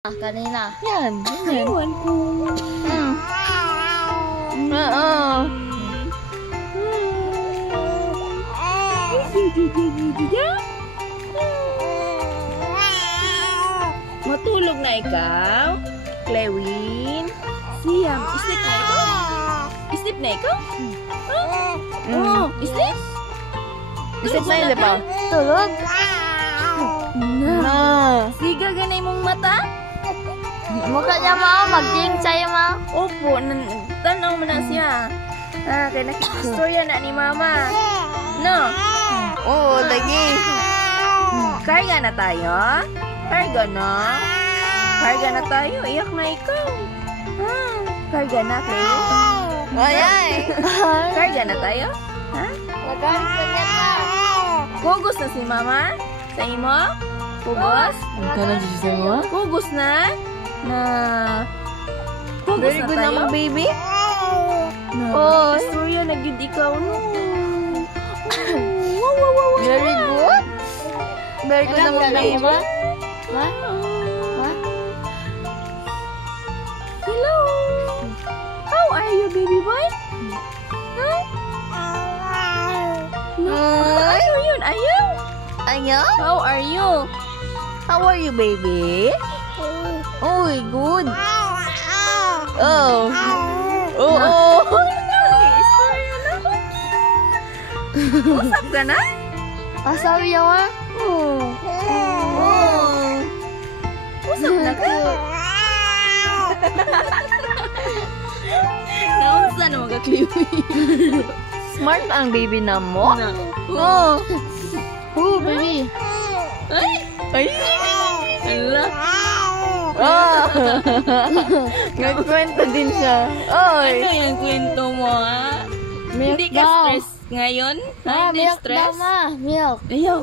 Kanina. Yan. Iwan ko. Oo. Matulog na ikaw? Clewin? Siam, sleep na ikaw? Sleep na ikaw? Oh, sleep? Isip na yun, pa? Tulog? No. Siga ganay mong mata? Mukha niya ma, mag-ding sa'yo ma. Opo, tanaw mo na siya. Kaya nakikistorya na ni mama. No? Oo, lagi. Karga na tayo? Karga na? Karga na tayo? Iyak na ikaw. Karga na, Clay? Ayay. Karga na tayo? Ha? Magalit na niya pa. Hugos na si mama? Sa imo? Hugos? Ang ka na siya mo? Hugos na? Hugos Very na good tayo? naman, baby. Oh, istorya na gid ikaw, no? Very good. Very good naman, baby. Ma? Hello. How are you, baby boy? Huh? No. Ayaw yun, ayaw. Ayaw? How are you? How are you, baby? Oh, good. Oh. Oo. Istorya na. Usap ka na? Asabi niya ma? Usap na ka? Naunsa na magakliwi. Smart ang baby na mo? Oh. Oh, baby. Ay! Ay! Hala. Oh! Nagkwento din siya. Oy! Ano yung kwento mo, ha? Milk Hindi ka daw. stress ngayon? Ah, Hindi milk stress? daw ma. Milk. Ayaw.